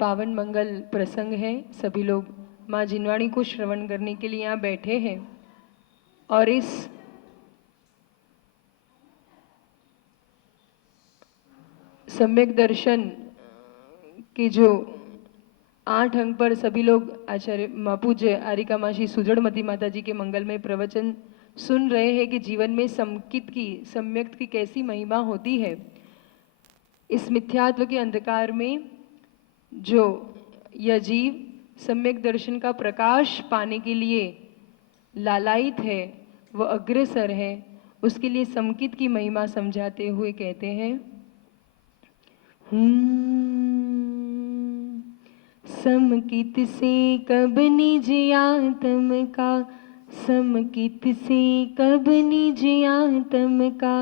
पावन मंगल प्रसंग है। सभी लोग माँ जिनवाणी को श्रवण करने के लिए यहाँ बैठे हैं और इस सम्यक दर्शन के जो 8 अंक पर सभी लोग आचार्य पूज्य आरिका मासी सुजड़मती माता जी के मंगलमय प्रवचन सुन रहे हैं कि जीवन में समकित की सम्यक की कैसी महिमा होती है। इस मिथ्यात्व के अंधकार में जो यह जीव सम्यक दर्शन का प्रकाश पाने के लिए लालायित है, वह अग्रसर है, उसके लिए समकित की महिमा समझाते हुए कहते हैं, समकित से कब निज आत्म का, समकित से कब निज आत्म का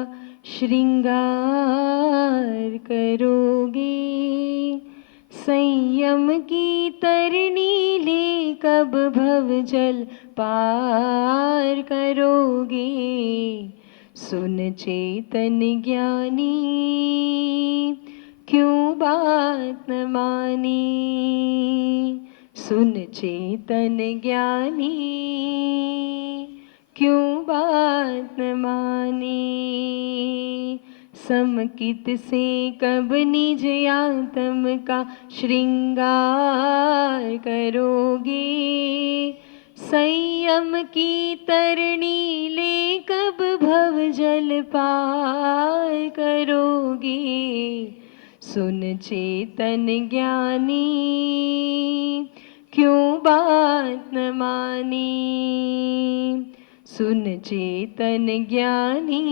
श्रृंगार करोगे, संयम की तरणी ले कब भव जल पार करोगे, सुन चेतन ज्ञानी क्यों बात न मानी, सुन चेतन ज्ञानी क्यों बात न मानी, समकित से कब निज आत्म का श्रृंगार करोगे, संयम की तरणी ले कब भव जल पार करोगे, सुन चेतन ज्ञानी क्यों बात न मानी, सुन चेतन ज्ञानी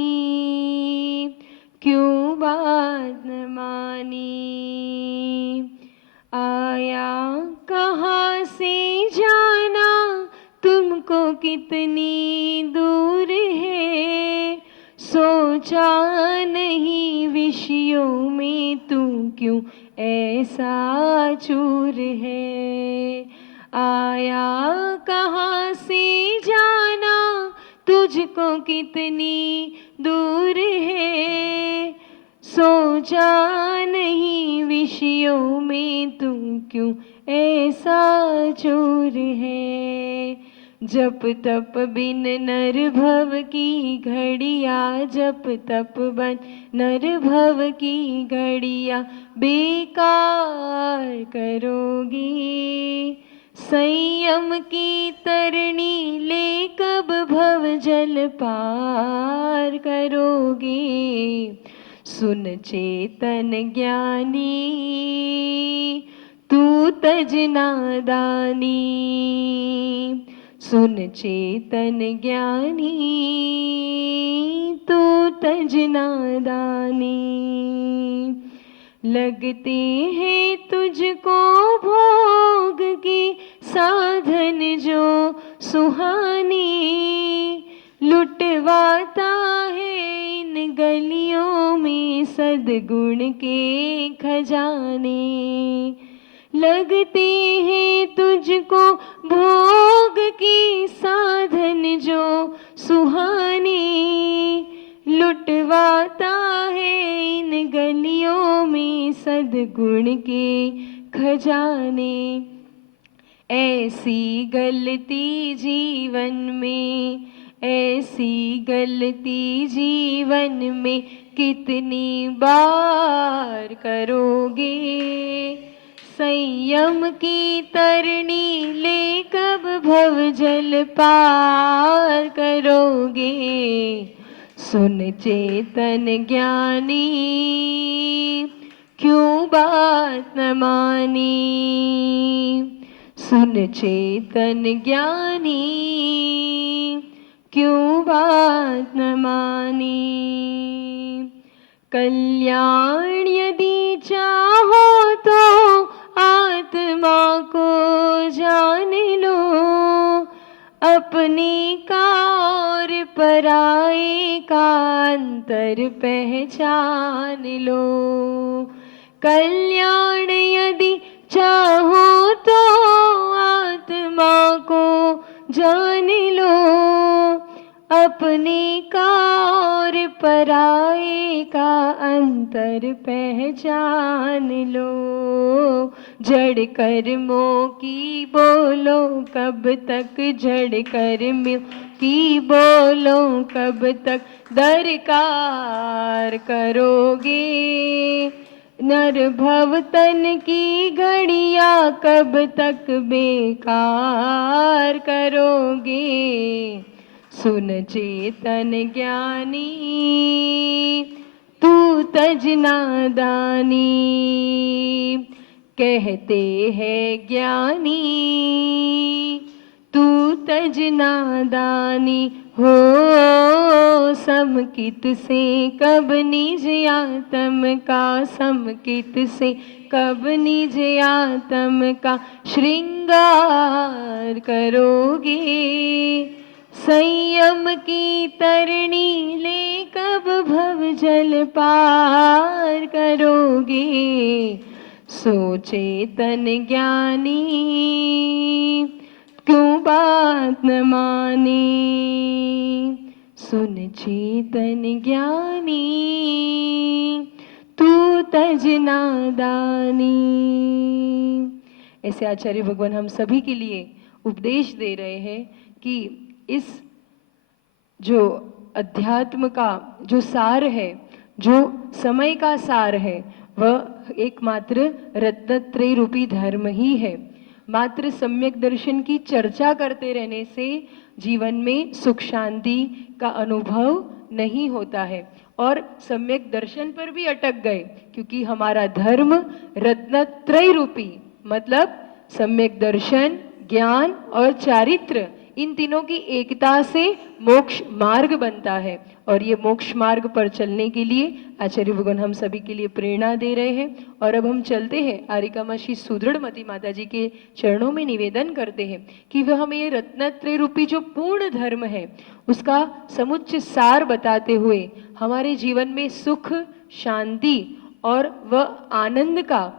क्यों बात न मानी, आया कहाँ से जाना तुमको कितनी दूर है, सोचा नहीं विषयों में तू क्यों ऐसा चूर है, आया कहाँ से जाना तुझको कितनी दूर है, सोचा नहीं विषयों में तू क्यों ऐसा चूर है, जप तप बिन नर भव की घड़िया, जप तप बन नर भव की घड़िया बेकार करोगी, संयम की तरणी ले कब भव जल पार करोगे, सुन चेतन ज्ञानी तू तज नादानी, सुन चेतन ज्ञानी तू तज नादानी, लगते हैं तुझको भोग की साधन जो सुहानी, लुटवाता है इन गलियों में सद्गुण के खजाने, लगते हैं तुझको भोग की साधन जो सुहानी, लुटवाता है इन गलियों में सद्गुण के खजाने, ऐसी गलती जीवन में, ऐसी गलती जीवन में कितनी बार करोगे, संयम की तरणी ले कब भव जल पार करोगे, सुन चेतन ज्ञानी क्यों बात न मानी, सुन चेतन ज्ञानी क्यों बात न मानी, कल्याण यदि चाहो तो आत्मा को जान लो, अपने का और पराये का अंतर पहचान लो, कल्याण यदि चाहो तो आत्मा को जान लो, अपने का और पराये का अंतर पहचान लो, जड़ कर्मों की बोलो कब तक, जड़ कर्मों की बोलो कब तक दरकार करोगे, नर भव तन की घड़िया कब तक बेकार करोगे। सुन चेतन ज्ञानी तू तज नादानी, कहते हैं ज्ञानी तू तज नादानी। हो समकित से कब निज आत्म का, समकित से कब निज आत्म का श्रृंगार करोगे। संयम की तरणी ले कब भव जल पार करोगे। सोचे तन ज्ञानी क्यों बात न मानी, सुन चेतन ज्ञानी तू तज नादानी। ऐसे आचार्य भगवान हम सभी के लिए उपदेश दे रहे हैं कि इस जो अध्यात्म का जो सार है, जो समय का सार है, वह एकमात्र रत्नत्रय रूपी धर्म ही है। मात्र सम्यक दर्शन की चर्चा करते रहने से जीवन में सुख शांति का अनुभव नहीं होता है और सम्यक दर्शन पर भी अटक गए, क्योंकि हमारा धर्म रत्नत्रय रूपी मतलब सम्यक दर्शन, ज्ञान और चारित्र, इन तीनों की एकता से मोक्ष मार्ग बनता है। और ये मोक्ष मार्ग पर चलने के लिए आचार्य भगवान हम सभी के लिए प्रेरणा दे रहे हैं। और अब हम चलते हैं आरिका श्री सुदृढ़मती माता जी के चरणों में निवेदन करते हैं कि वह हमें ये रत्नत्रय रूपी जो पूर्ण धर्म है उसका समुच्च सार बताते हुए हमारे जीवन में सुख, शांति और वह आनंद का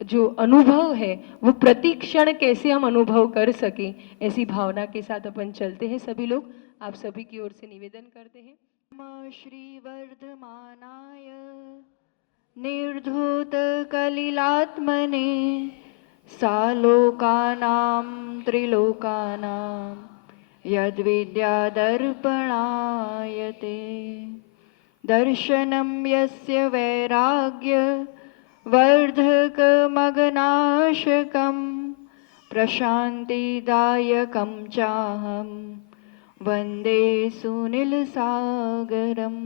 जो अनुभव है वो प्रति क्षण कैसे हम अनुभव कर सके, ऐसी भावना के साथ अपन चलते हैं। सभी लोग आप सभी की ओर से निवेदन करते हैं। श्री वर्धमानाय निर्धूत कलिलात्मने सालोकानां त्रिलोकानां यद्विद्यादर्पणायते दर्शनं यस्य वैराग्य वर्धकमगनाशकं प्रशान्तिदायकं चाहं वंदे सुनील सागरम।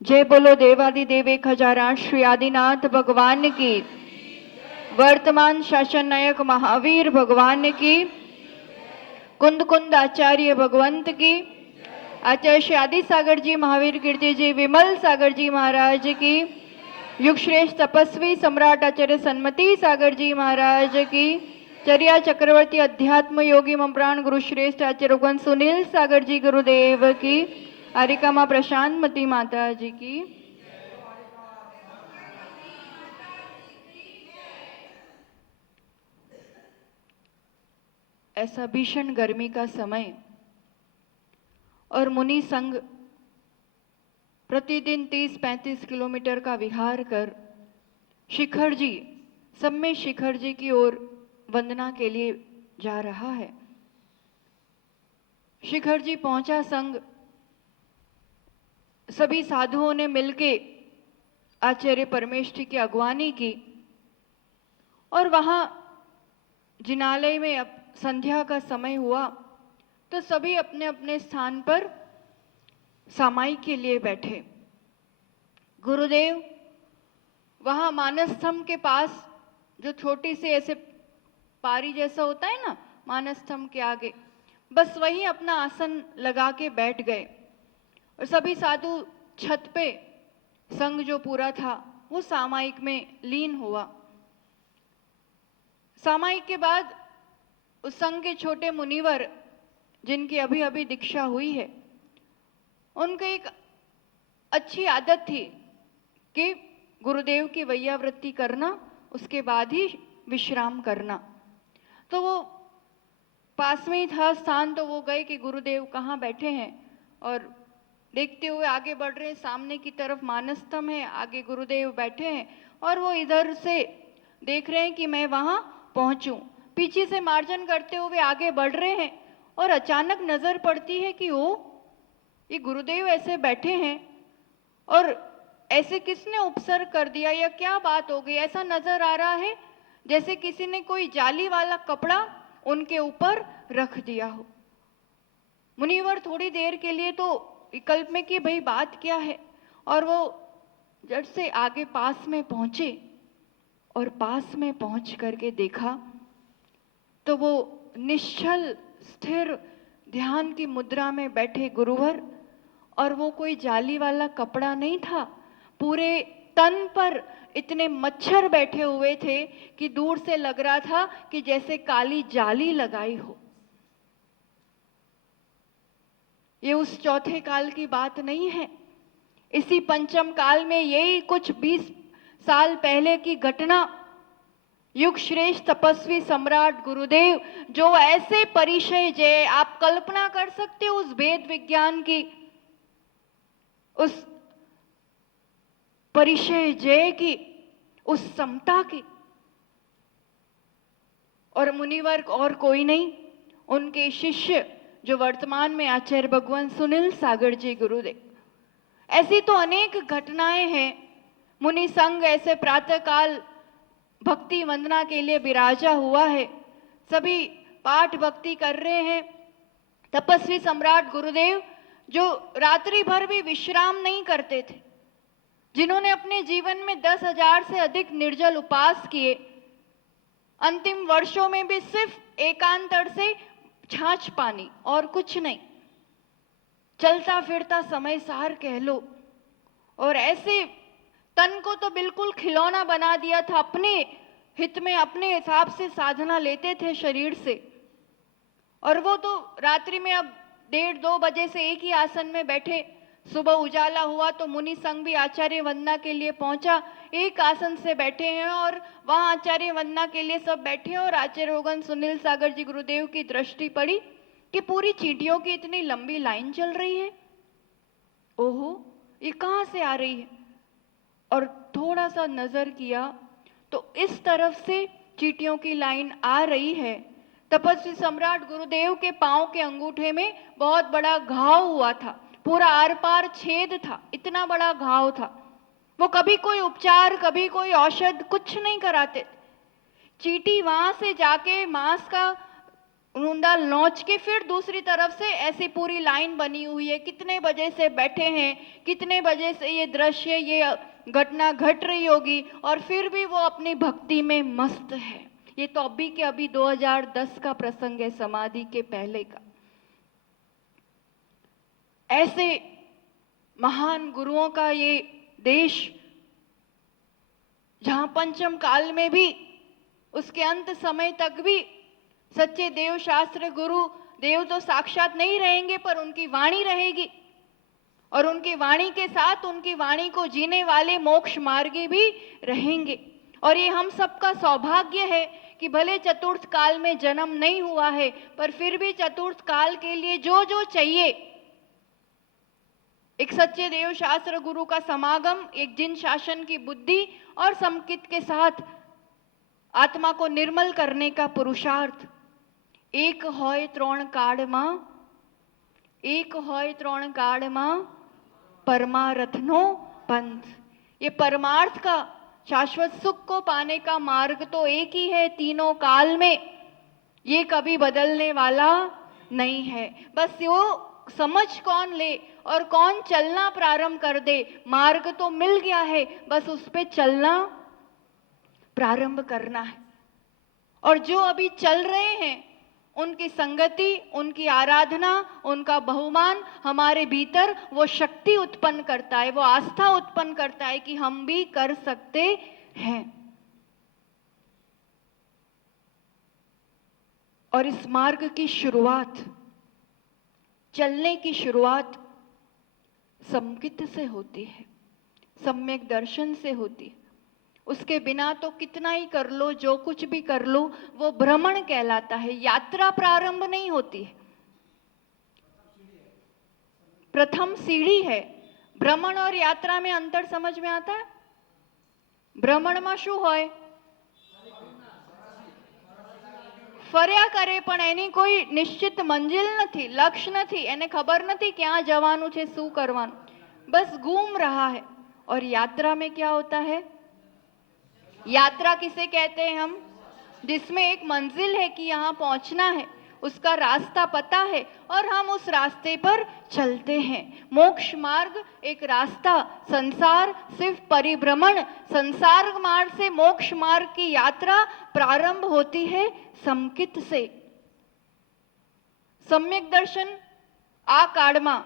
जय बोलो देवादिदेव 1008 श्री आदिनाथ भगवान की, वर्तमान शासन नायक महावीर भगवान की, कुंद कुंद आचार्य भगवंत की, आचार्य श्री आदि सागर जी, महावीर कीर्ति जी, विमल सागर जी महाराज की, युग श्रेष्ठ तपस्वी सम्राट आचार्य सन्मति सागर जी महाराज की, चर्या चक्रवर्ती अध्यात्म योगी ममप्राण गुरु श्रेष्ठ आचार्य भगवान सुनील सागर जी गुरुदेव की, आरिका माँ प्रशांतमती माता जी की। ऐसा भीषण गर्मी का समय और मुनि संघ प्रतिदिन 30-35 किलोमीटर का विहार कर शिखर जी, सम्य शिखर जी की ओर वंदना के लिए जा रहा है। शिखर जी पहुंचा संघ सभी साधुओं ने मिलके आचार्य परमेष्ठी की अगवानी की और वहां जिनालय में अब संध्या का समय हुआ तो सभी अपने अपने स्थान पर सामायिक के लिए बैठे। गुरुदेव वहां मानसस्तंभ के पास जो छोटी सी ऐसे पारी जैसा होता है ना, मानसस्तंभ के आगे, बस वही अपना आसन लगा के बैठ गए और सभी साधु छत पे संघ जो पूरा था वो सामायिक में लीन हुआ। सामायिक के बाद उस संघ के छोटे मुनिवर जिनकी अभी अभी दीक्षा हुई है, उनकी एक अच्छी आदत थी कि गुरुदेव की वैयावृत्ति करना, उसके बाद ही विश्राम करना। तो वो पास में ही था स्थान, तो वो गए कि गुरुदेव कहाँ बैठे हैं, और देखते हुए आगे बढ़ रहे हैं। सामने की तरफ मानसस्तंभ है, आगे गुरुदेव बैठे हैं और वो इधर से देख रहे हैं कि मैं वहां पहुंचूं। पीछे से मार्जन करते हुए आगे बढ़ रहे हैं और अचानक नजर पड़ती है कि ओ, ये गुरुदेव ऐसे बैठे हैं और ऐसे किसने उपसर्ग कर दिया या क्या बात हो गई। ऐसा नजर आ रहा है जैसे किसी ने कोई जाली वाला कपड़ा उनके ऊपर रख दिया हो। मुनिवर थोड़ी देर के लिए तो विकल्प में कि भाई बात क्या है, और वो झट से आगे पास में पहुंचे और पास में पहुंच करके देखा तो वो निश्चल स्थिर ध्यान की मुद्रा में बैठे गुरुवर, और वो कोई जाली वाला कपड़ा नहीं था, पूरे तन पर इतने मच्छर बैठे हुए थे कि दूर से लग रहा था कि जैसे काली जाली लगाई हो। ये उस चौथे काल की बात नहीं है, इसी पंचम काल में यही कुछ 20 साल पहले की घटना। युग श्रेष्ठ तपस्वी सम्राट गुरुदेव जो ऐसे परिचय जय, आप कल्पना कर सकते हो उस वेद विज्ञान की, उस परिचय जय की, उस समता की। और मुनिवर और कोई नहीं, उनके शिष्य जो वर्तमान में आचार्य भगवान सुनील सागर जी गुरुदेव। ऐसी तो अनेक घटनाएं हैं। मुनि संघ ऐसे प्रातःकाल भक्ति वंदना के लिए विराजा हुआ है, सभी पाठ भक्ति कर रहे हैं। तपस्वी सम्राट गुरुदेव जो रात्रि भर भी विश्राम नहीं करते थे, जिन्होंने अपने जीवन में 10,000 से अधिक निर्जल उपास किए, अंतिम वर्षों में भी सिर्फ एकांतर से छाछ पानी और कुछ नहीं, चलता फिरता समय सार कह लो। और ऐसे तन को तो बिल्कुल खिलौना बना दिया था, अपने हित में अपने हिसाब से साधना लेते थे शरीर से। और वो तो रात्रि में अब 1:30-2 बजे से एक ही आसन में बैठे। सुबह उजाला हुआ तो मुनि संघ भी आचार्य वंदना के लिए पहुंचा, एक आसन से बैठे हैं और वहां आचार्य वंदना के लिए सब बैठे हैं। और आचार्य भगवान सुनील सागर जी गुरुदेव की दृष्टि पड़ी कि पूरी चींटियों की इतनी लंबी लाइन चल रही है। ओहो, ये कहां से आ रही है? और थोड़ा सा नजर किया तो इस तरफ से चींटियों की लाइन आ रही है। तपस्वी सम्राट गुरुदेव के पांव के अंगूठे में बहुत बड़ा घाव हुआ था, पूरा आर पार छेद था, इतना बड़ा घाव था। वो कभी कोई उपचार, कभी कोई औषध, कुछ नहीं कराते। चींटी वहां से जाके मांस का रूंदा नोच के फिर दूसरी तरफ से ऐसी पूरी लाइन बनी हुई है। कितने बजे से बैठे हैं, कितने बजे से ये दृश्य, ये घटना घट रही होगी, और फिर भी वो अपनी भक्ति में मस्त है। ये तो अभी के अभी 2010 का प्रसंग है, समाधि के पहले का। ऐसे महान गुरुओं का ये देश, जहां पंचम काल में भी, उसके अंत समय तक भी सच्चे देव शास्त्र गुरु देव तो साक्षात नहीं रहेंगे, पर उनकी वाणी रहेगी, और उनकी वाणी के साथ उनकी वाणी को जीने वाले मोक्ष मार्गी भी रहेंगे। और ये हम सबका सौभाग्य है कि भले चतुर्थ काल में जन्म नहीं हुआ है, पर फिर भी चतुर्थ काल के लिए जो जो चाहिए, एक सच्चे देव शास्त्र गुरु का समागम, एक जिन शासन की बुद्धि और समकित के साथ आत्मा को निर्मल करने का पुरुषार्थ। एक होय त्रोण काळ मां, एक होय त्रोण काळ मां, परमारथनो पंथ। ये परमार्थ का, शाश्वत सुख को पाने का मार्ग तो एक ही है तीनों काल में, ये कभी बदलने वाला नहीं है। बस वो समझ कौन ले और कौन चलना प्रारंभ कर दे। मार्ग तो मिल गया है, बस उस पे चलना प्रारंभ करना है। और जो अभी चल रहे हैं, उनकी संगति, उनकी आराधना, उनका बहुमान हमारे भीतर वो शक्ति उत्पन्न करता है, वो आस्था उत्पन्न करता है कि हम भी कर सकते हैं। और इस मार्ग की शुरुआत, चलने की शुरुआत समकित से होती है, सम्यक दर्शन से होती है। उसके बिना तो कितना ही कर लो, जो कुछ भी कर लो, वो भ्रमण कहलाता है, यात्रा प्रारंभ नहीं होती है। प्रथम सीढ़ी है। भ्रमण और यात्रा में अंतर समझ में आता है? भ्रमण में शू होय? ફર્યા કરે પણ એની કોઈ નિશ્ચિત મંજિલ નથી, લક્ષ્ય નથી, એને ખબર નથી ક્યાં જવાનું છે, શું કરવાનું, बस घूम रहा है। और यात्रा में क्या होता है? यात्रा किसे कहते हैं हम? जिसमें एक मंजिल है कि यहाँ पहुंचना है, उसका रास्ता पता है और हम उस रास्ते पर चलते हैं। मोक्ष मार्ग एक रास्ता, संसार सिर्फ परिभ्रमण। संसार मार्ग से मोक्ष मार्ग की यात्रा प्रारंभ होती है संकित से। सम्यक दर्शन आ काळમાં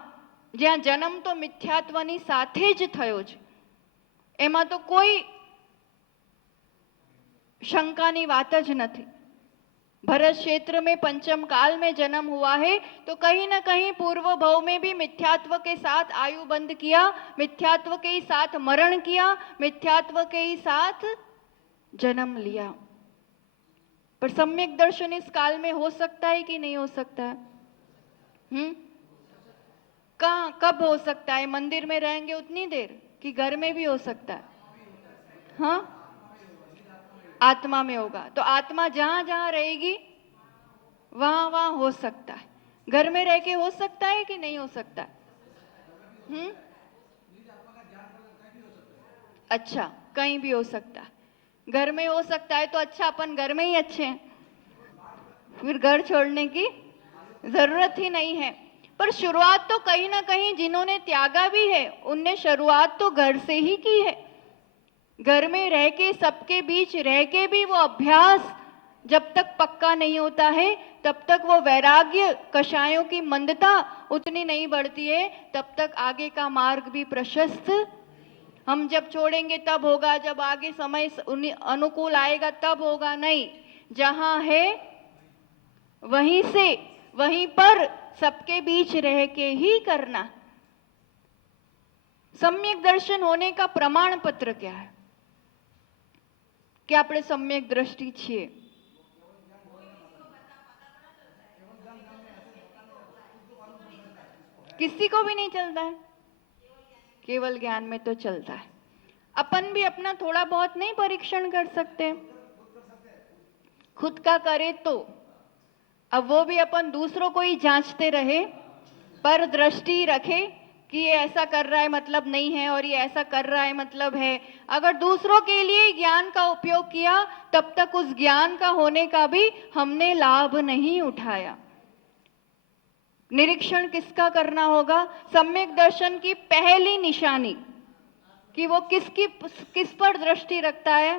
જ્યાં જન્મ તો મિથ્યાત્વની સાથે જ થયો છે, એમાં તો કોઈ शंकानी बात ज नहीं। भरत क्षेत्र में पंचम काल में जन्म हुआ है तो कहीं ना कहीं पूर्व भव में भी मिथ्यात्व के साथ आयु बंद किया, मिथ्यात्व के ही साथ मरण किया, मिथ्यात्व के ही साथ जन्म लिया। पर सम्यक दर्शन इस काल में हो सकता है कि नहीं हो सकता है? कहाँ कब हो सकता है? मंदिर में रहेंगे उतनी देर कि घर में भी हो सकता है? हाँ, आत्मा में होगा। तो आत्मा जहां जहां रहेगी वहां वहां हो सकता है। घर में रह के हो सकता है कि नहीं हो सकता है? अच्छा, कहीं भी हो सकता है। घर में हो सकता है तो अच्छा, अपन घर में ही अच्छे हैं, फिर घर छोड़ने की जरूरत ही नहीं है। पर शुरुआत तो कहीं ना कहीं जिन्होंने त्यागा भी है उनने शुरुआत तो घर से ही की है। घर में रह के, सबके बीच रह के भी वो अभ्यास जब तक पक्का नहीं होता है तब तक वो वैराग्य, कषायों की मंदता उतनी नहीं बढ़ती है, तब तक आगे का मार्ग भी प्रशस्त। हम जब छोड़ेंगे तब होगा, जब आगे समय अनुकूल आएगा तब होगा, नहीं। जहां है वहीं से, वहीं पर सबके बीच रह के ही करना। सम्यक दर्शन होने का प्रमाण पत्र क्या है कि આપણે सम्यक दृष्टि છીએ? किसी को भी नहीं चलता है, केवल ज्ञान में तो चलता है। अपन भी अपना थोड़ा बहुत नहीं परीक्षण कर सकते? खुद का करे तो अब वो भी अपन दूसरों को ही जांचते रहे, पर दृष्टि रखे कि ये ऐसा कर रहा है मतलब नहीं है और ये ऐसा कर रहा है मतलब है। अगर दूसरों के लिए ज्ञान का उपयोग किया तब तक उस ज्ञान का होने का भी हमने लाभ नहीं उठाया। निरीक्षण किसका करना होगा? सम्यक दर्शन की पहली निशानी कि वो किस पर दृष्टि रखता है,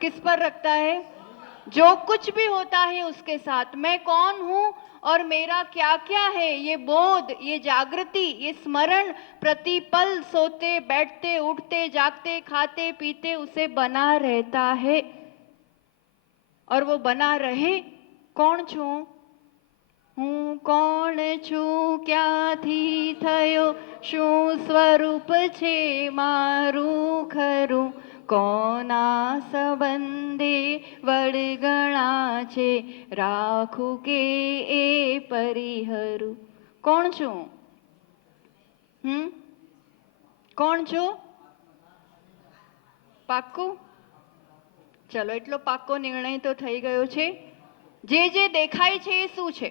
किस पर रखता है? जो कुछ भी होता है उसके साथ मैं कौन हूं और मेरा क्या क्या है, ये बोध, ये जागृति, ये स्मरण प्रतिपल सोते बैठते उठते जागते खाते पीते उसे बना रहता है। और वो बना रहे। कौन छू? हूँ कोण छू, क्यांथी थयो, शू स्वरूप छे मारू खरू, कोना संबंधे वडगणा छे, राखू के ए परिहरू। कोण छू? कोण छू? पाक्कू? चलो એટલો પાક્કો નિર્ણય તો થઈ ગયો છે। જે દેખાય છે એ શું છે?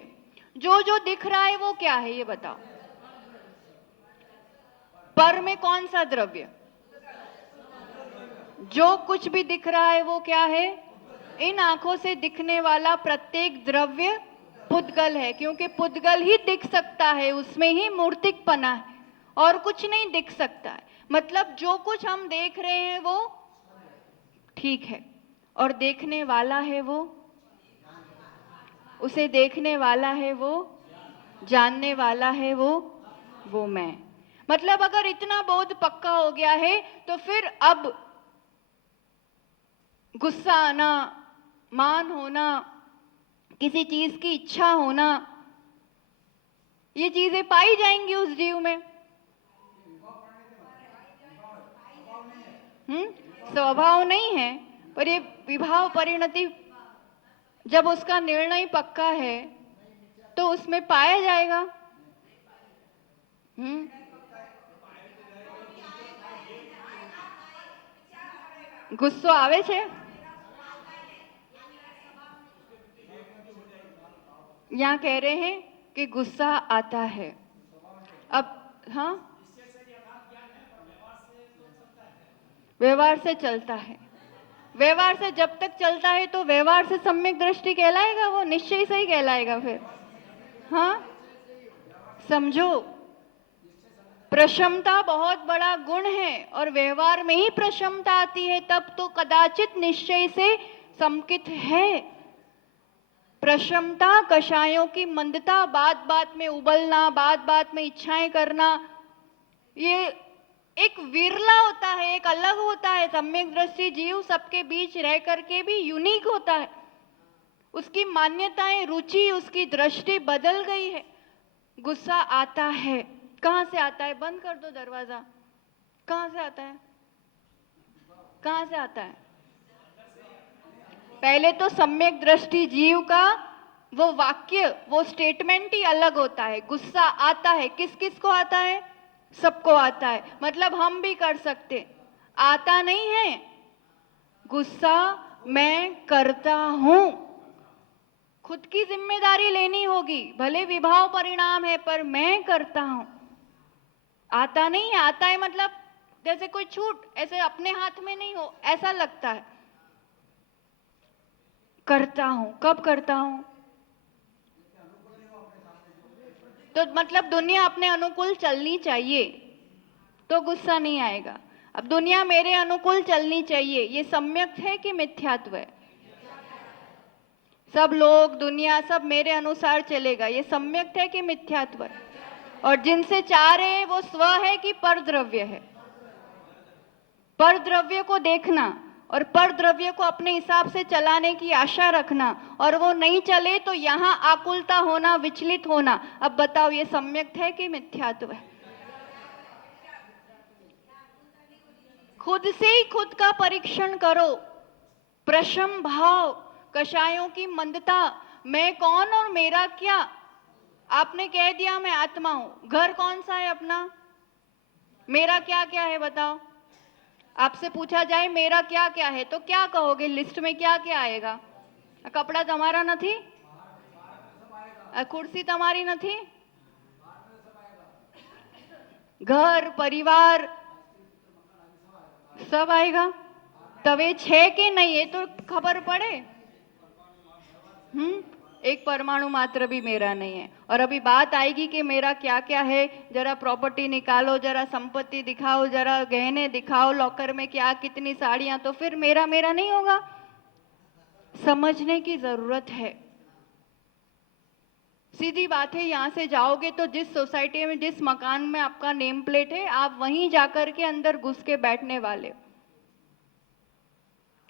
जो दिख रहा है वो क्या है ये बताओ। पर में कौन सा द्रव्य? जो कुछ भी दिख रहा है वो क्या है? इन आंखों से दिखने वाला प्रत्येक द्रव्य पुद्गल है, क्योंकि पुद्गल ही दिख सकता है, उसमें ही मूर्तिकपना है और कुछ नहीं दिख सकता है। मतलब जो कुछ हम देख रहे हैं वो ठीक है और देखने वाला है वो, उसे देखने वाला है वो, जानने वाला है वो मैं। मतलब अगर इतना बोध पक्का हो गया है तो फिर अब गुस्सा आना, मान होना, किसी चीज की इच्छा होना, ये चीजें पाई जाएंगी उस जीव में। स्वभाव नहीं है, पर ये विभाव परिणति जब उसका निर्णय पक्का है तो उसमें पाया जाएगा। गुस्सो आवे छे? यहाँ कह रहे हैं कि गुस्सा आता है। अब हाँ, व्यवहार से चलता है। व्यवहार से जब तक चलता है तो व्यवहार से सम्यक दृष्टि कहलाएगा, वो निश्चय से ही कहलाएगा फिर। हाँ, समझो, प्रशमता बहुत बड़ा गुण है और व्यवहार में ही प्रशमता आती है, तब तो कदाचित निश्चय से संकित है। प्रशमता, कषायों की मंदता, बात बात में उबलना, बात बात में इच्छाएं करना, ये एक विरला होता है, एक अलग होता है। सम्यक दृष्टि जीव सबके बीच रह करके भी यूनिक होता है। उसकी मान्यताएं, रुचि, उसकी दृष्टि बदल गई है। गुस्सा आता है, कहां से आता है? बंद कर दो दरवाजा। कहां से आता है? कहां से आता है? पहले तो सम्यक दृष्टि जीव का वो वाक्य, वो स्टेटमेंट ही अलग होता है। गुस्सा आता है, किस किस को आता है? सबको आता है। मतलब हम भी कर सकते। आता नहीं है, गुस्सा मैं करता हूं। खुद की जिम्मेदारी लेनी होगी, भले विभाव परिणाम है पर मैं करता हूं। आता नहीं है, आता है मतलब जैसे कोई छूट, ऐसे अपने हाथ में नहीं हो, ऐसा लगता है। करता हूं, कब करता हूं? तो मतलब दुनिया अपने अनुकूल चलनी चाहिए तो गुस्सा नहीं आएगा। अब दुनिया मेरे अनुकूल चलनी चाहिए, ये सम्यक है कि मिथ्यात्व है? सब लोग, दुनिया सब मेरे अनुसार चलेगा, ये सम्यक है कि मिथ्यात्व है? और जिनसे चाह रहे हैं वो स्व है कि परद्रव्य है? परद्रव्य को देखना और परद्रव्य को अपने हिसाब से चलाने की आशा रखना, और वो नहीं चले तो यहां आकुलता होना, विचलित होना। अब बताओ ये सम्यक है कि मिथ्यात्व है? खुद से ही खुद का परीक्षण करो। प्रशम भाव, कषायों की मंदता, मैं कौन और मेरा क्या? आपने कह दिया मैं आत्मा हूं, घर कौन सा है अपना? मेरा क्या क्या है बताओ? आपसे पूछा जाए मेरा क्या क्या है तो क्या कहोगे? लिस्ट में क्या क्या आएगा? कपड़ा तुम्हारा नहीं? कुर्सी तुम्हारी नहीं? घर, परिवार सब आएगा। तवे छे कि नहीं ये तो खबर पड़े। एक परमाणु मात्र भी मेरा नहीं है। और अभी बात आएगी कि मेरा क्या क्या है, जरा प्रॉपर्टी निकालो, जरा संपत्ति दिखाओ, जरा गहने दिखाओ, लॉकर में क्या कितनी साड़ियां, तो फिर मेरा मेरा नहीं होगा। समझने की जरूरत है। सीधी बात है, यहां से जाओगे तो जिस सोसाइटी में, जिस मकान में आपका नेम प्लेट है, आप वहीं जाकर के अंदर घुस के बैठने वाले।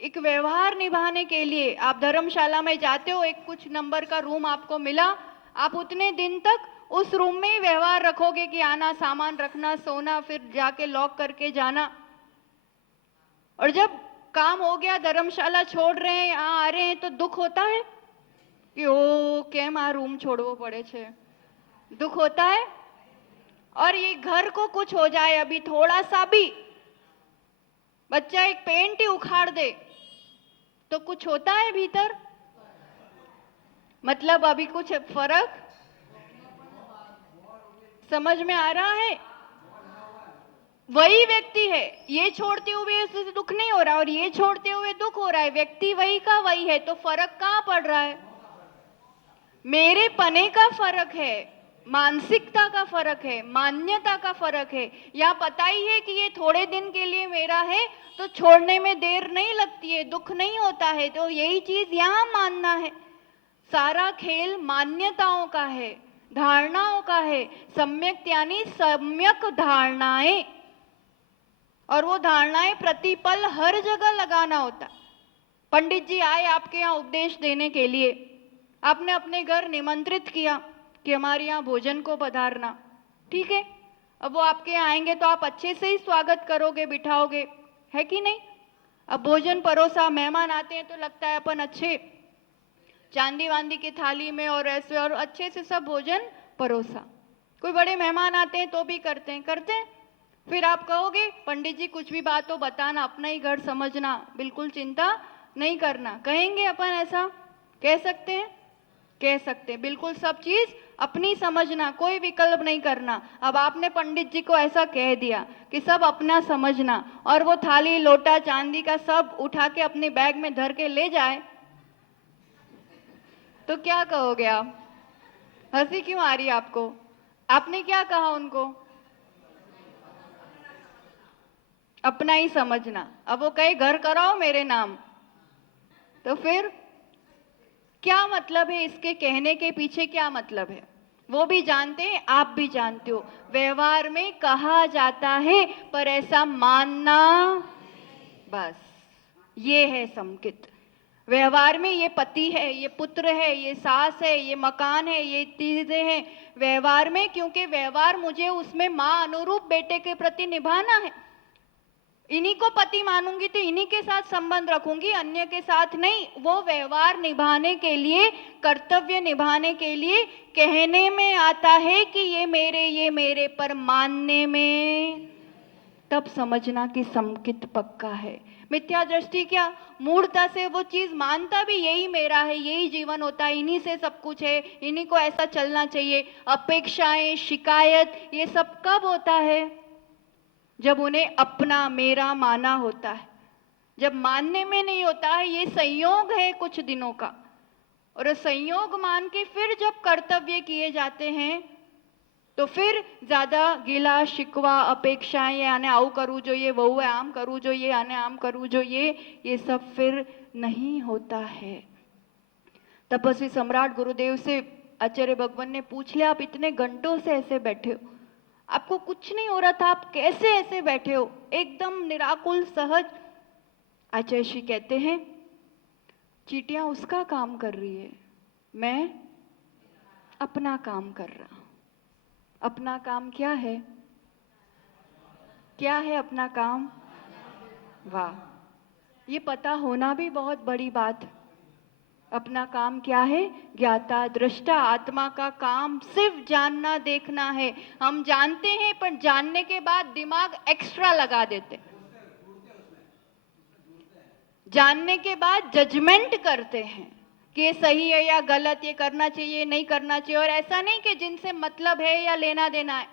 एक व्यवहार निभाने के लिए आप धर्मशाला में जाते हो, एक कुछ नंबर का रूम आपको मिला, आप उतने दिन तक उस रूम में ही व्यवहार रखोगे कि आना, सामान रखना, सोना, फिर जाके लॉक करके जाना। और जब काम हो गया, धर्मशाला छोड़ रहे हैं, यहाँ आ रहे हैं, तो दुख होता है कि ओ केम आ रूम छोड़वो पड़े छे, दुख होता है। और ये घर को कुछ हो जाए, अभी थोड़ा सा भी, बच्चा एक पेंट ही उखाड़ दे तो कुछ होता है भीतर? मतलब अभी कुछ फर्क समझ में आ रहा है? वही व्यक्ति है, ये छोड़ते हुए उसे दुख नहीं हो रहा और ये छोड़ते हुए दुख हो रहा है। व्यक्ति वही का वही है, तो फर्क कहां पड़ रहा है? मेरे पने का फर्क है, मानसिकता का फर्क है, मान्यता का फर्क है। या पता ही है कि ये थोड़े दिन के लिए मेरा है तो छोड़ने में देर नहीं लगती है, दुख नहीं होता है, तो यही चीज यहां मानना है। सारा खेल मान्यताओं का है, धारणाओं का है। सम्यक यानी सम्यक धारणाएं, और वो धारणाएं प्रतिपल हर जगह लगाना होता। पंडित जी आए आपके यहाँ उपदेश देने के लिए, आपने अपने घर निमंत्रित किया कि हमारे यहाँ भोजन को पधारना, ठीक है। अब वो आपके यहाँ आएंगे तो आप अच्छे से ही स्वागत करोगे, बिठाओगे, है कि नहीं? अब भोजन परोसा, मेहमान आते हैं तो लगता है अपन अच्छे चांदी वांदी की थाली में और ऐसे, और अच्छे से सब भोजन परोसा। कोई बड़े मेहमान आते हैं तो भी करते हैं। फिर आप कहोगे पंडित जी कुछ भी बात हो बताना, अपना ही घर समझना, बिल्कुल चिंता नहीं करना, कहेंगे अपन? ऐसा कह सकते हैं? कह सकते हैं। बिल्कुल सब चीज अपनी समझना, कोई विकल्प नहीं करना। अब आपने पंडित जी को ऐसा कह दिया कि सब अपना समझना, और वो थाली लोटा चांदी का सब उठा के अपने बैग में धर के ले जाए, तो क्या कहोगे आप? हंसी क्यों आ रही है आपको? आपने क्या कहा उनको? अपना ही समझना। अब वो कहे घर कराओ मेरे नाम, तो फिर क्या मतलब है? इसके कहने के पीछे क्या मतलब है वो भी जानते हैं, आप भी जानते हो। व्यवहार में कहा जाता है पर ऐसा मानना, बस ये है संकित। व्यवहार में ये पति है, ये पुत्र है, ये सास है, ये मकान है, ये चीजें हैं व्यवहार में, क्योंकि व्यवहार मुझे उसमें माँ अनुरूप बेटे के प्रति निभाना है। इन्हीं को पति मानूंगी तो इन्हीं के साथ संबंध रखूंगी, अन्य के साथ नहीं। वो व्यवहार निभाने के लिए, कर्तव्य निभाने के लिए कहने में आता है कि ये मेरे, पर मानने में तब समझना कि संकित पक्का है। मिथ्या दृष्टि क्या? मूढ़ता से वो चीज मानता भी यही मेरा है, यही जीवन होता है, इन्हीं से सब कुछ है, इन्हीं को ऐसा चलना चाहिए। अपेक्षाएं, शिकायत, ये सब कब होता है? जब उन्हें अपना मेरा माना होता है। जब मानने में नहीं होता है, ये संयोग है कुछ दिनों का, और संयोग मान के फिर जब कर्तव्य किए जाते हैं तो फिर ज्यादा गिला शिकवा, अपेक्षाएं, यानी आऊ करूँ जो ये, वो आम करूँ जो ये, आने आम करूँ जो ये सब फिर नहीं होता है। तपस्वी सम्राट गुरुदेव से आचार्य भगवान ने पूछ लिया, आप इतने घंटों से ऐसे बैठे हो, आपको कुछ नहीं हो रहा था, आप कैसे ऐसे बैठे हो एकदम निराकुल सहज? आचार्य श्री कहते हैं, चींटियां उसका काम कर रही है, मैं अपना काम कर रहा हूं। अपना काम क्या है? क्या है अपना काम? वाह, ये पता होना भी बहुत बड़ी बात। अपना काम क्या है? ज्ञाता दृष्टा। आत्मा का काम सिर्फ जानना देखना है। हम जानते हैं पर जानने के बाद दिमाग एक्स्ट्रा लगा देते, जानने के बाद जजमेंट करते हैं कि ये सही है या गलत, ये करना चाहिए नहीं करना चाहिए। और ऐसा नहीं कि जिनसे मतलब है या लेना देना है,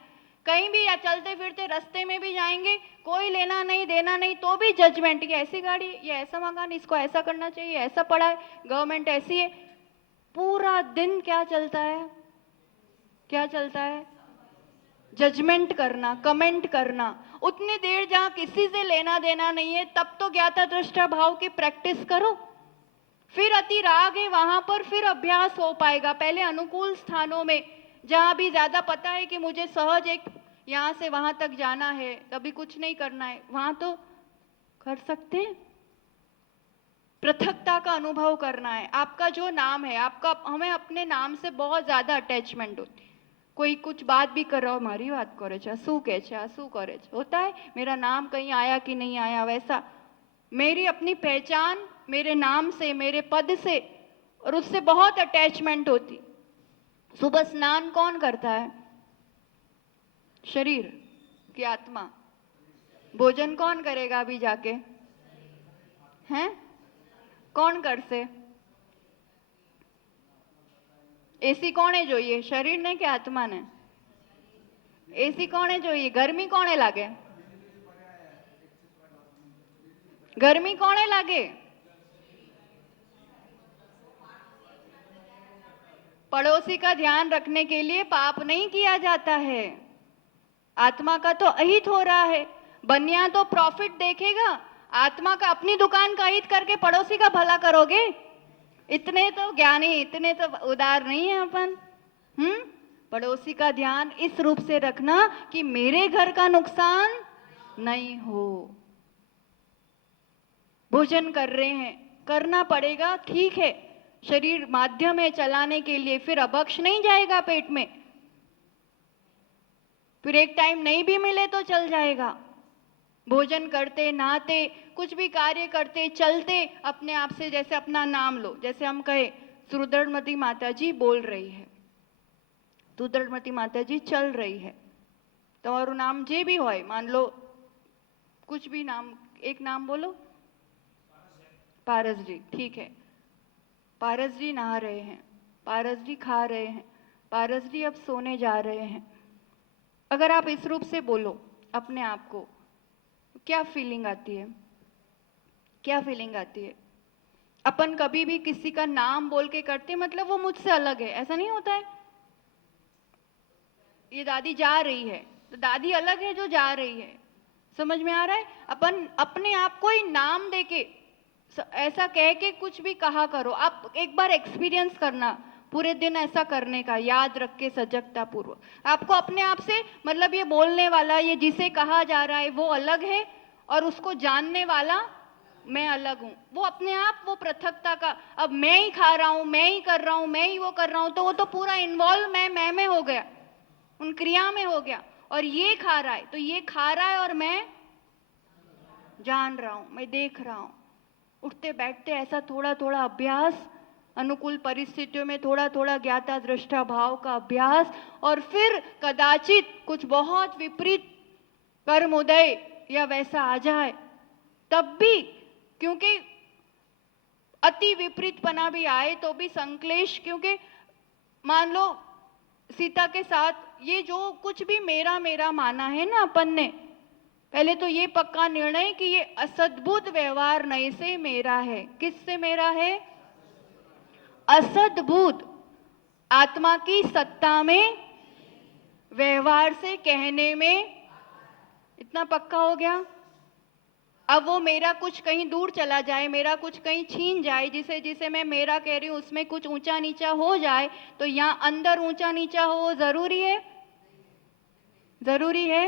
कहीं भी या चलते फिरते रास्ते में भी जाएंगे, कोई लेना नहीं देना नहीं, तो भी जजमेंट, ये ऐसी गाड़ी, ये ऐसा मकान, इसको ऐसा करना चाहिए, ऐसा पड़ा है, गवर्नमेंट ऐसी है। पूरा दिन क्या चलता है? क्या चलता है? जजमेंट करना, कमेंट करना। उतनी देर जहां किसी से लेना देना नहीं है, तब तो ज्ञाता दृष्टा भाव की प्रैक्टिस करो। फिर अति राग है वहां पर फिर अभ्यास हो पाएगा। पहले अनुकूल स्थानों में जहां भी ज्यादा पता है कि मुझे सहज एक यहां से वहां तक जाना है, कभी कुछ नहीं करना है, वहां तो कर सकते हैं। पृथकता का अनुभव करना है। आपका जो नाम है, आपका, हमें अपने नाम से बहुत ज्यादा अटैचमेंट होती है। कोई कुछ बात भी कर रहा हो, मारी बात करे छे, शू कहे छे, शू करे छे, होता है मेरा नाम कहीं आया कि नहीं आया। वैसा मेरी अपनी पहचान मेरे नाम से, मेरे पद से, और उससे बहुत अटैचमेंट होती। सुबह स्नान कौन करता है? शरीर की आत्मा। भोजन कौन करेगा अभी जाके? हैं? कौन कर से? एसी कोने જોઈએ? शरीर ने कि आत्मा ने? एसी कोने જોઈએ? गर्मी कोने लागे? गर्मी कोने लागे? पड़ोसी का ध्यान रखने के लिए पाप नहीं किया जाता है। आत्मा का तो अहित हो रहा है। बनिया तो प्रॉफिट देखेगा, आत्मा का अपनी दुकान का अहित करके पड़ोसी का भला करोगे? इतने तो ज्ञानी, इतने तो उदार नहीं है अपन। पड़ोसी का ध्यान इस रूप से रखना कि मेरे घर का नुकसान नहीं हो। भोजन कर रहे हैं, करना पड़ेगा, ठीक है, शरीर माध्यम है चलाने के लिए, फिर अभक्ष नहीं जाएगा पेट में, फिर एक टाइम नहीं भी मिले तो चल जाएगा। भोजन करते, नहाते, कुछ भी कार्य करते, चलते अपने आप से, जैसे अपना नाम लो, जैसे हम कहे सुदृढ़मती माता जी बोल रही है, सुदृढ़मती माता जी चल रही है, તમારું નામ જે भी હોય, मान लो कुछ भी नाम, एक नाम बोलो। पारस जी, ठीक है, पारस जी नहा रहे हैं, पारस जी खा रहे हैं, पारस जी अब सोने जा रहे हैं। अगर आप इस रूप से बोलो अपने आप को, क्या फीलिंग आती है? क्या फीलिंग आती है? अपन कभी भी किसी का नाम बोल के करते हैं, मतलब वो मुझसे अलग है, ऐसा नहीं होता है? ये दादी जा रही है तो दादी अलग है जो जा रही है, समझ में आ रहा है? अपन अपने आप को ही नाम देके ऐसा कह के कुछ भी कहा करो। आप एक बार एक्सपीरियंस करना पूरे दिन ऐसा करने का, याद रख के सजगता पूर्वक। आपको अपने आप से, मतलब ये बोलने वाला, ये जिसे कहा जा रहा है वो अलग है, और उसको जानने वाला मैं अलग हूं। वो अपने आप, वो पृथकता का, अब मैं ही खा रहा हूं, मैं ही कर रहा हूं, मैं ही वो कर रहा हूं, तो वो तो पूरा इन्वॉल्व मैं में हो गया, उन क्रिया में हो गया। और ये खा रहा है तो ये खा रहा है और मैं जान रहा हूं, मैं देख रहा हूं। उठते बैठते ऐसा थोड़ा थोड़ा अभ्यास, अनुकूल परिस्थितियों में थोड़ा थोड़ा ज्ञाता दृष्टा भाव का अभ्यास, और फिर कदाचित कुछ बहुत विपरीत कर्म उदय या वैसा आ जाए तब भी, क्योंकि अति विपरीतपना भी आए तो भी संक्लेश, क्योंकि मान लो सीता के साथ ये जो कुछ भी मेरा मेरा माना है ना अपन ने, पहले तो ये पक्का निर्णय कि ये असद्भुत व्यवहार नहीं से मेरा है। किससे मेरा है? असद्भुत आत्मा की सत्ता में, व्यवहार से, कहने में, इतना पक्का हो गया। अब वो मेरा कुछ कहीं दूर चला जाए, मेरा कुछ कहीं छीन जाए, जिसे जिसे मैं मेरा कह रही हूं उसमें कुछ ऊंचा नीचा हो जाए, तो यहां अंदर ऊंचा नीचा हो जरूरी है? जरूरी है?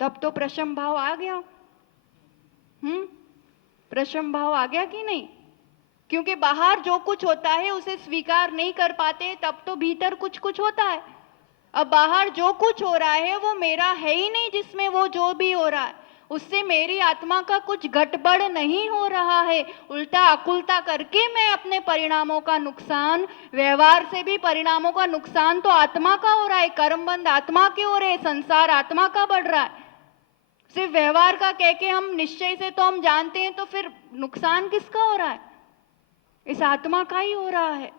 तब तो प्रशम भाव आ गया। प्रशम भाव आ गया कि नहीं? क्योंकि बाहर जो कुछ होता है उसे स्वीकार नहीं कर पाते, तब तो भीतर कुछ कुछ होता है। अब बाहर जो कुछ हो रहा है वो मेरा है ही नहीं, जिसमें वो जो भी हो रहा है उससे मेरी आत्मा का कुछ गड़बड़ नहीं हो रहा है। उल्टा अकुलता करके मैं अपने परिणामों का नुकसान, व्यवहार से भी परिणामों का नुकसान तो आत्मा का हो रहा है, कर्मबंध आत्मा के हो रहे हैं, संसार आत्मा का बढ़ रहा है। सिर्फ व्यवहार का कह के हम निश्चय से तो हम जानते हैं, तो फिर नुकसान किसका हो रहा है? इस आत्मा का ही हो रहा है।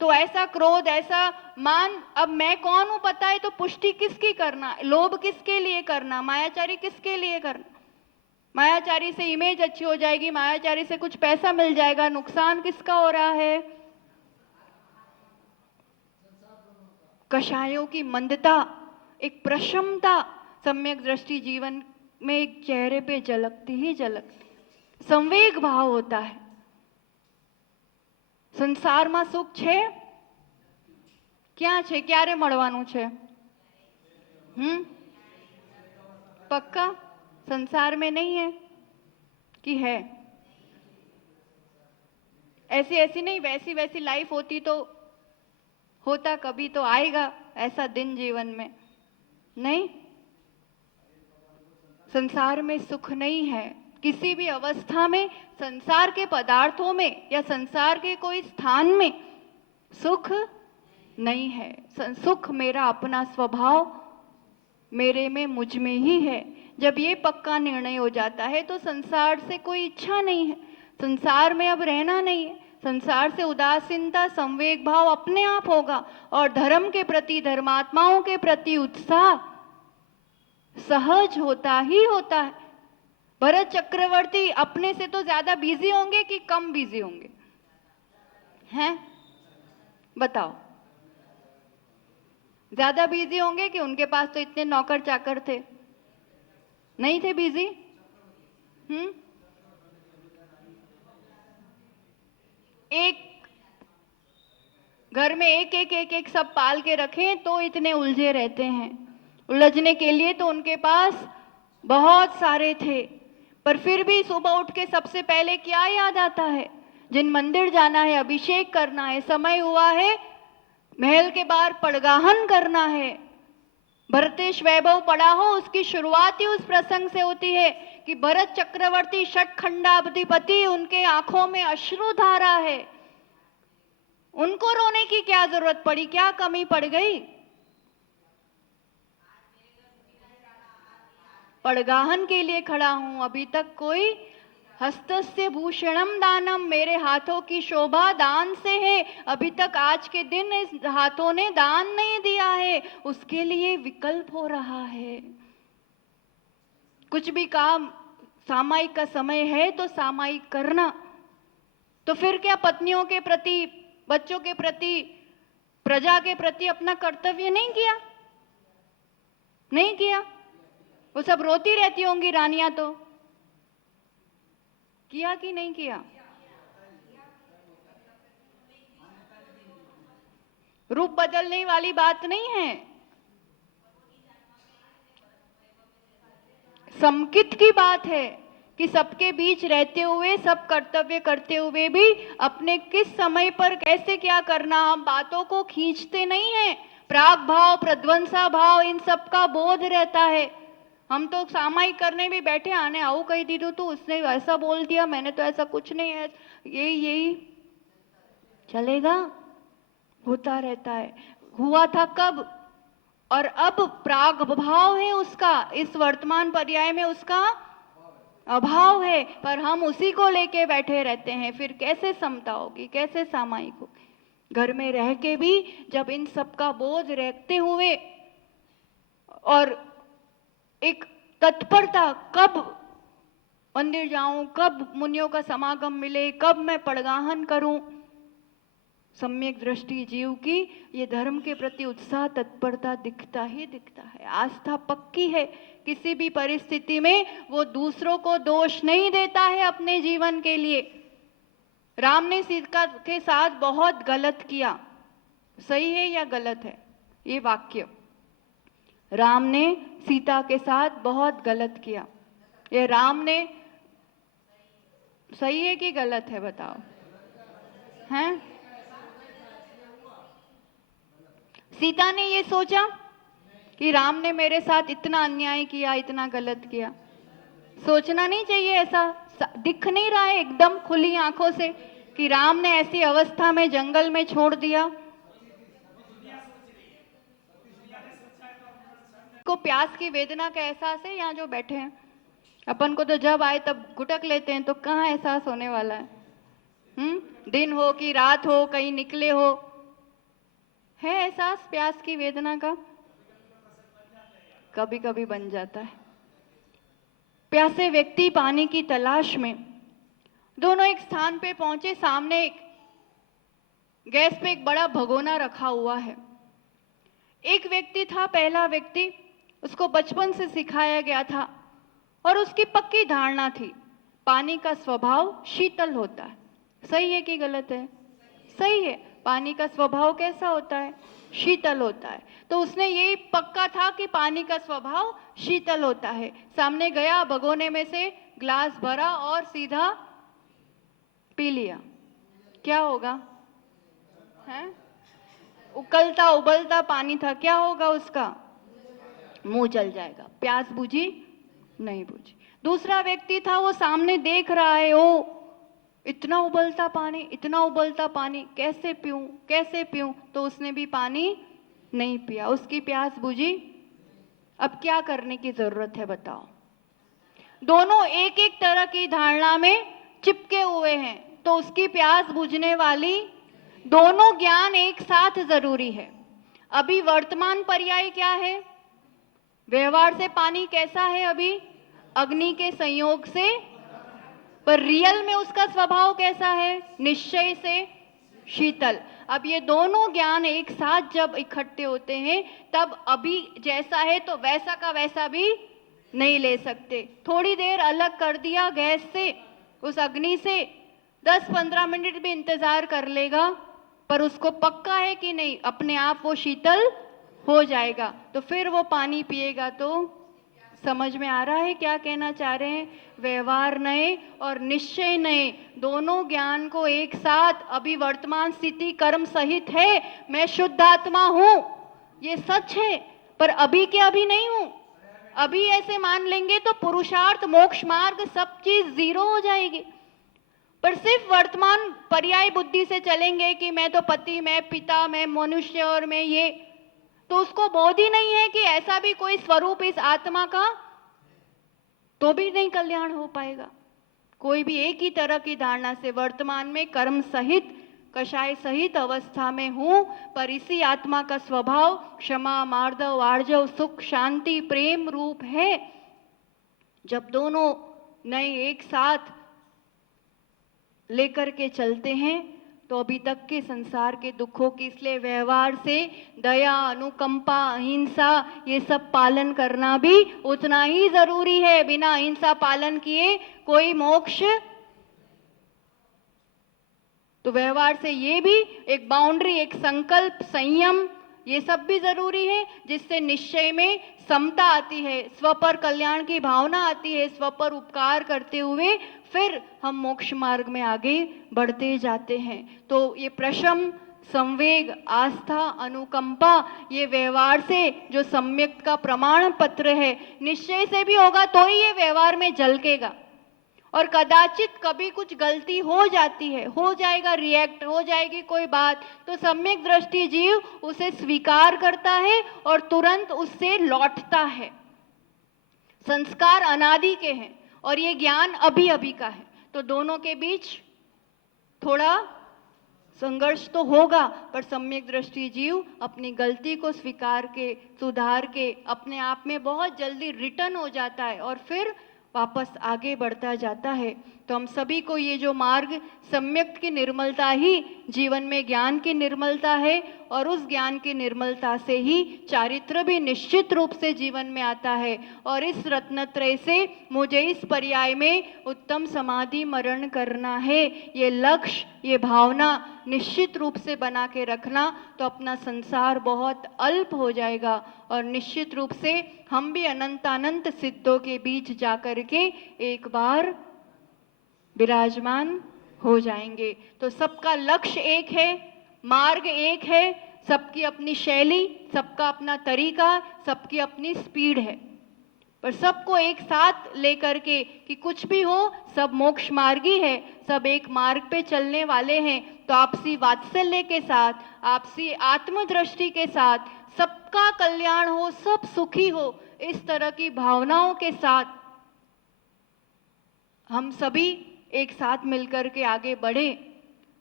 तो ऐसा क्रोध, ऐसा मान, अब मैं कौन हूं पता है तो पुष्टि किसकी करना? लोभ किसके लिए करना? मायाचारी किसके लिए करना? मायाचारी से इमेज अच्छी हो जाएगी, मायाचारी से कुछ पैसा मिल जाएगा, नुकसान किसका हो रहा है? कषायों की मंदता, एक प्रशमता सम्यक दृष्टि जीवन में एक चेहरे पे झलकती ही झलकती, संवेग भाव होता है। સંસારમાં સુખ છે? ક્યાં છે? ક્યારે મળવાનું છે? पक्का संसार में नहीं है कि है? ऐसी ऐसी नहीं, वैसी वैसी लाइफ होती तो होता, कभी तो आएगा ऐसा दिन जीवन में। नहीं, संसार में सुख नहीं है किसी भी अवस्था में। संसार के पदार्थों में या संसार के कोई स्थान में सुख नहीं है। सुख मेरा अपना स्वभाव, मेरे में, मुझ में ही है। जब ये पक्का निर्णय हो जाता है तो संसार से कोई इच्छा नहीं है, संसार में अब रहना नहीं है। संसार से उदासीनता, संवेग भाव अपने आप होगा, और धर्म के प्रति, धर्मात्माओं के प्रति उत्साह सहज होता ही होता है। भरत चक्रवर्ती अपने से तो ज्यादा बिजी होंगे कि कम बिजी होंगे? हैं? बताओ, ज्यादा बिजी होंगे कि उनके पास तो इतने नौकर चाकर थे? नहीं थे बिजी? एक घर में एक एक एक एक सब पाल के रखें तो इतने उलझे रहते हैं। उलझने के लिए तो उनके पास बहुत सारे थे, पर फिर भी सुबह उठ के सबसे पहले क्या याद आता है? जिन मंदिर जाना है, अभिषेक करना है, समय हुआ है महल के बाहर पड़गाहन करना है, भरतेश वैभव पड़ा हो, उसकी शुरुआत ही उस प्रसंग से होती है कि भरत चक्रवर्ती षटखंडाधिपति, उनके आंखों में अश्रुधारा है। उनको रोने की क्या जरूरत पड़ी? क्या कमी पड़ गई? पड़गाहन के लिए खड़ा हूं, अभी तक कोई हस्तस्य भूषणम दानम, मेरे हाथों की शोभा दान से है। अभी तक आज के दिन इस हाथों ने दान नहीं दिया है, उसके लिए विकल्प हो रहा है। कुछ भी काम सामायिक का समय है तो सामायिक करना। तो फिर क्या पत्नियों के प्रति, बच्चों के प्रति, प्रजा के प्रति अपना कर्तव्य नहीं किया? नहीं किया। वो सब रोती रहती होंगी रानियां, तो किया कि नहीं किया? रूप बदलने वाली बात नहीं है, समकित की बात है कि सबके बीच रहते हुए, सब कर्तव्य करते हुए भी अपने किस समय पर कैसे क्या करना, हम बातों को खींचते नहीं हैं। प्राग भाव, प्रध्वंसा भाव, इन सब का बोध रहता है। हम तो सामायिक करने भी बैठे, आने आओ कही दीदू, तो उसने ऐसा बोल दिया, मैंने तो ऐसा कुछ नहीं है, यही चलेगा, होता रहता है। हुआ था कब, और अब प्राग भाव है उसका, इस वर्तमान पर्याय में उसका अभाव है, पर हम उसी को लेके बैठे रहते हैं। फिर कैसे समता होगी, कैसे सामायिक होगी? घर में रह के भी जब इन सब का बोझ रखते हुए और एक तत्परता, कब मंदिर जाऊं, कब मुनियों का समागम मिले, कब मैं पड़गाहन करूं, सम्यक दृष्टि जीव की ये धर्म के प्रति उत्साह, तत्परता दिखता ही दिखता है। आस्था पक्की है, किसी भी परिस्थिति में वो दूसरों को दोष नहीं देता है अपने जीवन के लिए। राम ने सीता के साथ बहुत गलत किया, सही है या गलत है ये वाक्य? राम ने सीता के साथ बहुत गलत किया, ये राम ने सही है कि गलत है, बताओ? हैं? सीता ने ये सोचा कि राम ने मेरे साथ इतना अन्याय किया, इतना गलत किया? सोचना नहीं चाहिए ऐसा। दिख नहीं रहा है एकदम खुली आंखों से कि राम ने ऐसी अवस्था में जंगल में छोड़ दिया? को प्यास की वेदना का एहसास है? यहाँ जो बैठे हैं अपन को तो जब आए तब गुटक लेते हैं, तो कहाँ एहसास होने वाला है? दिन हो कि रात हो, कहीं निकले हो, है एहसास प्यास की वेदना का? कभी कभी बन जाता है। प्यासे व्यक्ति पानी की तलाश में, दोनों एक स्थान पे पहुंचे, सामने एक गैस पे एक बड़ा भगोना रखा हुआ है। एक व्यक्ति था, पहला व्यक्ति, उसको बचपन से सिखाया गया था और उसकी पक्की धारणा थी पानी का स्वभाव शीतल होता है। सही है कि गलत है? सही है। पानी का स्वभाव कैसा होता है? शीतल होता है। तो उसने यही पक्का था कि पानी का स्वभाव शीतल होता है। सामने गया, भगोने में से ग्लास भरा और सीधा पी लिया। क्या होगा? है? उकलता उबलता पानी था, क्या होगा उसका? मुंह जल जाएगा। प्यास बुझी? नहीं बुझी। दूसरा व्यक्ति था, वो सामने देख रहा है, ओ इतना उबलता पानी, इतना उबलता पानी, कैसे पीऊं, कैसे पीऊं? तो उसने भी पानी नहीं पिया, उसकी प्यास बुझी। अब क्या करने की जरूरत है, बताओ? दोनों एक एक तरह की धारणा में चिपके हुए हैं, तो उसकी प्यास बुझने वाली, दोनों ज्ञान एक साथ जरूरी है। अभी वर्तमान पर्याय क्या है? व्यवहार से पानी कैसा है? अभी अग्नि के संयोग से, पर रियल में उसका स्वभाव कैसा है? निश्चय से शीतल। अब ये दोनों ज्ञान एक साथ जब इकट्ठे होते हैं, तब अभी जैसा है तो वैसा का वैसा भी नहीं ले सकते। थोड़ी देर अलग कर दिया गैस से, उस अग्नि से, 10-15 मिनट भी इंतजार कर लेगा, पर उसको पक्का है कि नहीं अपने आप वो शीतल हो जाएगा, तो फिर वो पानी पिएगा। तो समझ में आ रहा है क्या कहना चाह रहे हैं? व्यवहार नए और निश्चय नए, दोनों ज्ञान को एक साथ, अभी वर्तमान स्थिति कर्म सहित है, मैं शुद्ध आत्मा हूं, ये सच है, पर अभी के अभी नहीं हूं। अभी ऐसे मान लेंगे तो पुरुषार्थ, मोक्ष मार्ग, सब चीज जीरो हो जाएगी। पर सिर्फ वर्तमान पर्याय बुद्धि से चलेंगे कि मैं तो पति, मैं पिता, मैं मनुष्य और मैं ये, तो उसको बोध ही नहीं है कि ऐसा भी कोई स्वरूप इस आत्मा का, तो भी नहीं कल्याण हो पाएगा। कोई भी एक ही तरह की धारणा से वर्तमान में कर्म सहित कषाय सहित अवस्था में हूं, पर इसी आत्मा का स्वभाव क्षमा, मार्दव, आर्जव, सुख, शांति, प्रेम रूप है। जब दोनों नए एक साथ लेकर के चलते हैं तो अभी तक के संसार के दुखों की, इसलिए व्यवहार से दया, अनुकंपा, अहिंसा ये सब पालन करना भी उतना ही जरूरी है। बिना अहिंसा पालन किए कोई मोक्ष, तो व्यवहार से ये भी एक बाउंड्री, एक संकल्प, संयम ये सब भी जरूरी है, जिससे निश्चय में समता आती है, स्व पर कल्याण की भावना आती है। स्व पर उपकार करते हुए फिर हम मोक्ष मार्ग में आगे बढ़ते जाते हैं। तो ये प्रशम, संवेग, आस्था, अनुकंपा ये व्यवहार से जो सम्यक का प्रमाण पत्र है, निश्चय से भी होगा तो ही ये व्यवहार में झलकेगा। और कदाचित कभी कुछ गलती हो जाती है, हो जाएगा, रिएक्ट हो जाएगी कोई बात, तो सम्यक दृष्टि जीव उसे स्वीकार करता है और तुरंत उससे लौटता है। संस्कार अनादि के हैं और ये ज्ञान अभी अभी का है, तो दोनों के बीच थोड़ा संघर्ष तो होगा, पर सम्यक दृष्टि जीव अपनी गलती को स्वीकार के, सुधार के अपने आप में बहुत जल्दी रिटर्न हो जाता है और फिर वापस आगे बढ़ता जाता है। तो हम सभी को ये जो मार्ग, सम्यक की निर्मलता ही जीवन में ज्ञान की निर्मलता है, और उस ज्ञान की निर्मलता से ही चारित्र भी निश्चित रूप से जीवन में आता है। और इस रत्नत्रय से मुझे इस पर्याय में उत्तम समाधि मरण करना है, ये लक्ष्य, ये भावना निश्चित रूप से बना के रखना, तो अपना संसार बहुत अल्प हो जाएगा और निश्चित रूप से हम भी अनंतानंत सिद्धों के बीच जाकर के एक बार विराजमान हो जाएंगे। तो सबका लक्ष्य एक है, मार्ग एक है, सबकी अपनी शैली, सबका अपना तरीका, सबकी अपनी स्पीड है, पर सबको एक साथ लेकर के कि कुछ भी हो सब मोक्ष मार्गी है, सब एक मार्ग पे चलने वाले हैं। तो आपसी वात्सल्य के साथ, आपसी आत्मदृष्टि के साथ, सबका कल्याण हो, सब सुखी हो, इस तरह की भावनाओं के साथ हम सभी एक साथ मिलकर के आगे बढ़े,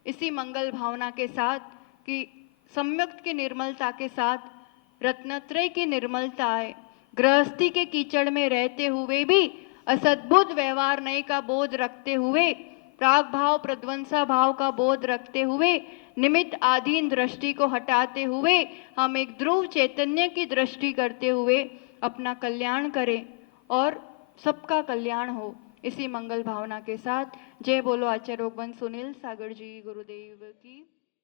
इसी मंगल भावना के साथ कि सम्यक की निर्मलता के साथ रत्नत्रय की निर्मलता है। गृहस्थी के कीचड़ में रहते हुए भी असद्भुत व्यवहार नए का बोध रखते हुए, प्राग भाव प्रध्वंसा भाव का बोध रखते हुए, निमित्त आधीन दृष्टि को हटाते हुए हम एक ध्रुव चैतन्य की दृष्टि करते हुए अपना कल्याण करें और सबका कल्याण हो, इसी मंगल भावना के साथ। जय बोलो आचार्य योगवंश सुनील सागर जी गुरुदेव की।